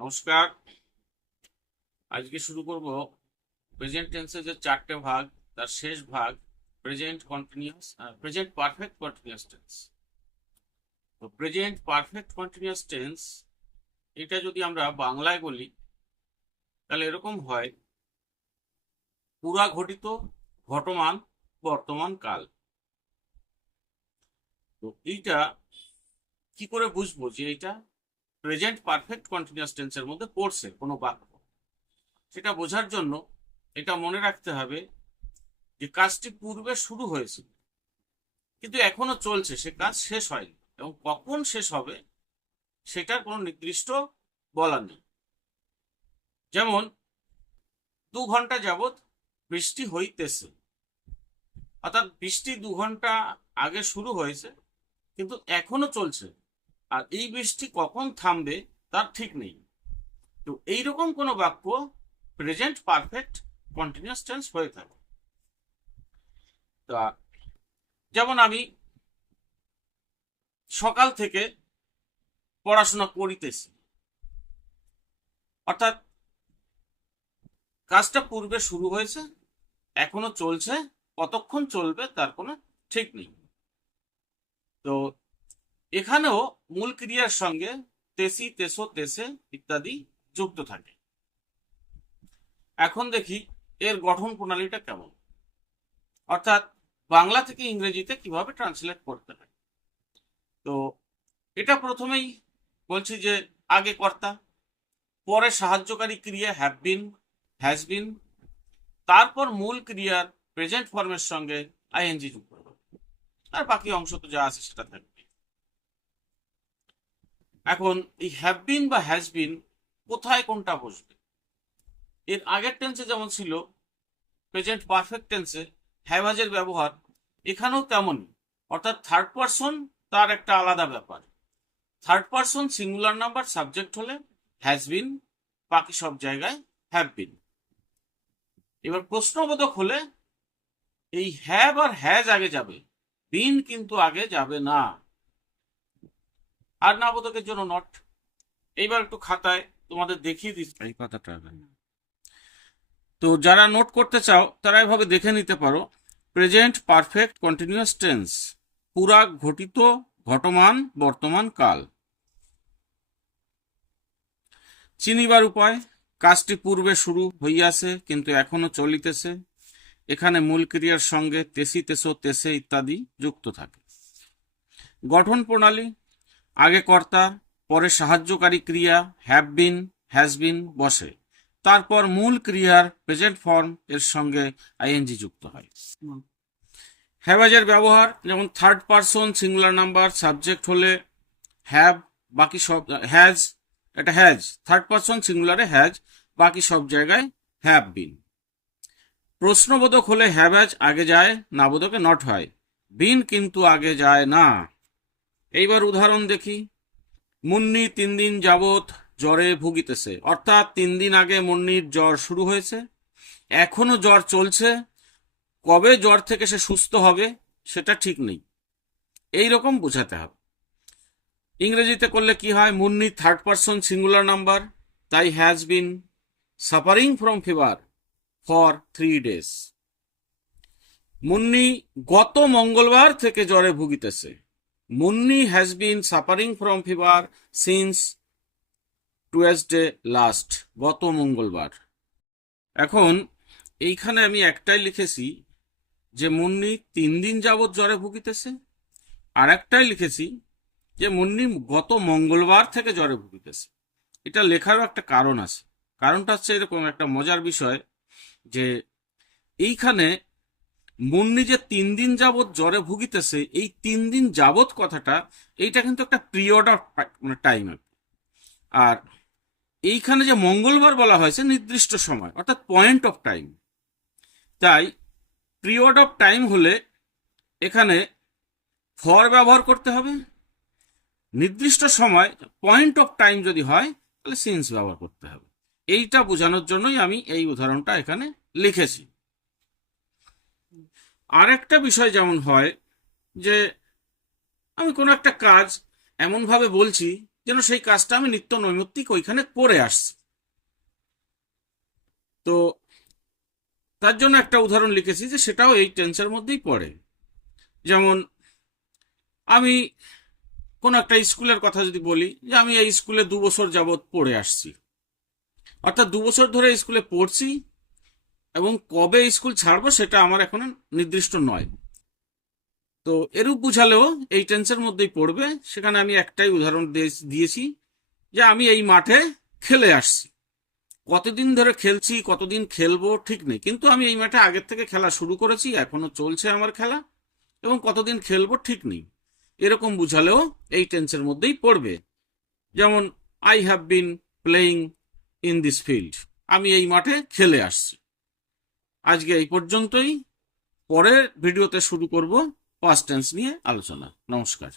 নমস্কার। আজকে শুরু করব প্রেজেন্ট টেন্সের যে চারটে ভাগ, তার শেষ ভাগ present continuous, present perfect continuous tense. তো প্রেজেন্ট পারফেক্ট কন্টিনিউয়াস টেন্স এটা যদি আমরা বাংলায় বলি তাহলে এরকম হয়: পুরা ঘটিত, ঘটমান, বর্তমান কাল। তো এইটা কি করে বুঝবো যে এটা প্রেজেন্ট পারফেক্ট কন্টিনিউয়াস টেন্সের মধ্যে পড়ছে কোনো বাক্য? সেটা বোঝার জন্য এটা মনে রাখতে হবে যে কাজটি পূর্বে শুরু হয়েছিল কিন্তু এখনো চলছে, সে কাজ শেষ হয়নি, এবং কখন শেষ হবে সেটার কোনো নির্দিষ্ট বলা নেই। যেমন 2 ঘন্টা যাবৎ বৃষ্টি হইতেছে, অর্থাৎ বৃষ্টি 2 ঘন্টা আগে শুরু হয়েছে কিন্তু এখনো চলছে, আর এই বৃষ্টি কখন থামবে তার ঠিক নেই। তো এইরকম কোনো বাক্য প্রেজেন্ট পারফেক্ট কন্টিনিউয়াস টেন্স হয়ে থাকে। তা যেমন আমি সকাল থেকে পড়াশোনা করিতেছি, অর্থাৎ কাজটা পূর্বে শুরু হয়েছে, এখনো চলছে, কতক্ষণ চলবে তার কোনো ঠিক নেই। তো এখানেও মূল ক্রিয়ার সঙ্গে তেসি, তেসো, তেসে ইত্যাদি যুক্ত থাকে। এখন দেখি এর গঠন প্রণালীটা কেমন, অর্থাৎ বাংলা থেকে ইংরেজিতে কিভাবে ট্রান্সলেট করতে হয়। তো এটা প্রথমেই বলছি যে আগে কর্তা, পরে সাহায্যকারী ক্রিয়া হ্যাভ বিন, হ্যাজ বিন, তারপর মূল ক্রিয়ার প্রেজেন্ট ফর্মের সঙ্গে আইএনজি যুক্ত হবে, আর বাকি অংশ তো যা আছে সেটা থাকবে। এখন এই হ্যাভ বিন বা হ্যাজ বিন কোথায় কোনটা বসবে? এর আগের টেন্সে যেমন ছিল প্রেজেন্ট পারফেক্ট টেন্সে হ্যাভ হ্যাজের ব্যবহার, এখানেও তেমনই, অর্থাৎ থার্ড পারসন তার একটা আলাদা ব্যাপার। Third person singular number subject হলে হ্যাজ বিন, বাকি সব জায়গায় হ্যাভ বিন। এবার প্রশ্নবোধক হলে এই হ্যাভ আর হ্যাজ আগে যাবে, বিন কিন্তু আগে যাবে না। আর না বোধকের জন্য নট। এইবার একটু খাতায় তোমাদের দেখিয়ে দিচ্ছি এই পাতাটা। তো যারা নোট করতে চাও তারা এভাবে দেখে নিতে পারো। প্রেজেন্ট পারফেক্ট কন্টিনিউয়াস টেন্স, পুরা ঘটিত, ঘটমান, বর্তমান কাল। চিনিবার উপায়: কাজটি পূর্বে শুরু হইয়াছে কিন্তু এখনো চলিতেছে। এখানে মূল ক্রিয়ার সঙ্গে তেসি, তেসো, তেসে ইত্যাদি যুক্ত থাকে। গঠন প্রণালী: আগে কর্তা, পরে সাহায্যকারী ক্রিয়া হ্যাভ বিন, হ্যাজ বিন বসে, তারপর মূল ক্রিয়ার প্রেজেন্ট ফর্ম এর সঙ্গে আইএনজি যুক্ত হয়। হ্যাভেজের ব্যবহার: যেমন third person singular number subject হলে হ্যাভ, বাকি সব হ্যাজ, এটা হ্যাজ, থার্ড পারসন সিঙ্গুলারে হ্যাজ, বাকি সব জায়গায় হ্যাভ বিন। প্রশ্নবোধক হলে হ্যাভ হ্যাজ আগে যায়, নাবোধকে নট হয়, বিন কিন্তু আগে যায় না। এইবার উদাহরণ দেখি। মুন্নি 3 দিন যাবৎ জ্বরে ভুগিতেছে, অর্থাৎ 3 দিন আগে মুন্নির জ্বর শুরু হয়েছে, এখনো জ্বর চলছে, কবে জ্বর থেকে সে সুস্থ হবে সেটা ঠিক নেই। এই রকম বোঝাতে হবে। ইংরেজিতে করলে কি হয়? Munni third person singular number, তাই has been suffering from fever for 3 days। Munni গত মঙ্গলবার থেকে জ্বরে ভুগিতেছে, Munni has been suffering from fever since Tuesday last, গত মঙ্গলবার। এখন এইখানে আমি একটাই লিখেছি যে মুন্নি 3 দিন যাবৎ জ্বরে ভুগিতেছে, আর একটাই লিখেছি যে মুন্নি গত মঙ্গলবার থেকে জ্বরে ভুগিতেছে। এটা লেখারও একটা কারণ আছে। কারণটা হচ্ছে এরকম একটা মজার বিষয় যে এইখানে মুন্নি যে 3 দিন যাবৎ জ্বরে ভুগিতেছে, এই 3 দিন যাবৎ কথাটা এইটা কিন্তু একটা পিরিয়ড অফ টাইম, আর এইখানে যে মঙ্গলবার বলা হয়েছে নির্দিষ্ট সময়, অর্থাৎ পয়েন্ট অফ টাইম। তাই পিরিয়ড অফ টাইম হলে এখানে ফর ব্যবহার করতে হবে, নির্দিষ্ট সময় পয়েন্ট অফ টাইম যদি হয় তাহলে সিন্স ব্যবহার করতে হবে। এইটা বোঝানোর জন্যই আমি এই উদাহরণটা এখানে লিখেছি। আর একটা বিষয় যেমন হয় যে আমি কোনো একটা কাজ এমনভাবে বলছি যেন সেই কাজটা আমি নিত্য নৈমিত্তিক ওইখানে করে আসছি। তো তার জন্য একটা উদাহরণ লিখেছি যে সেটাও এই টেন্সের মধ্যেই পড়ে। যেমন আমি কোনো একটা স্কুলের কথা যদি বলি, যে আমি এই স্কুলে 2 বছর যাবৎ পড়ে আসছি, অর্থাৎ 2 বছর ধরে স্কুলে পড়ছি, এবং কবে স্কুল ছাড়বো সেটা আমার এখন নির্দিষ্ট নয়। তো এরূপ বুঝালেও এই টেন্সের মধ্যেই পড়বে। সেখানে আমি একটাই উদাহরণ দিয়েছি যে আমি এই মাঠে খেলে আসছি। কতদিন ধরে খেলছি, কতদিন খেলবো ঠিক নেই, কিন্তু আমি এই মাঠে আগের থেকে খেলা শুরু করেছি, এখনো চলছে আমার খেলা, এবং কতদিন খেলবো ঠিক নেই, এরকম বুঝালেও এই টেন্সের মধ্যেই পড়বে। যেমন I have been playing in this field, আমি এই মাঠে খেলে আসছি। আজকে এই পর্যন্তই। পরের ভিডিওতে শুরু করব পাস্ট টেন্স নিয়ে আলোচনা। নমস্কার।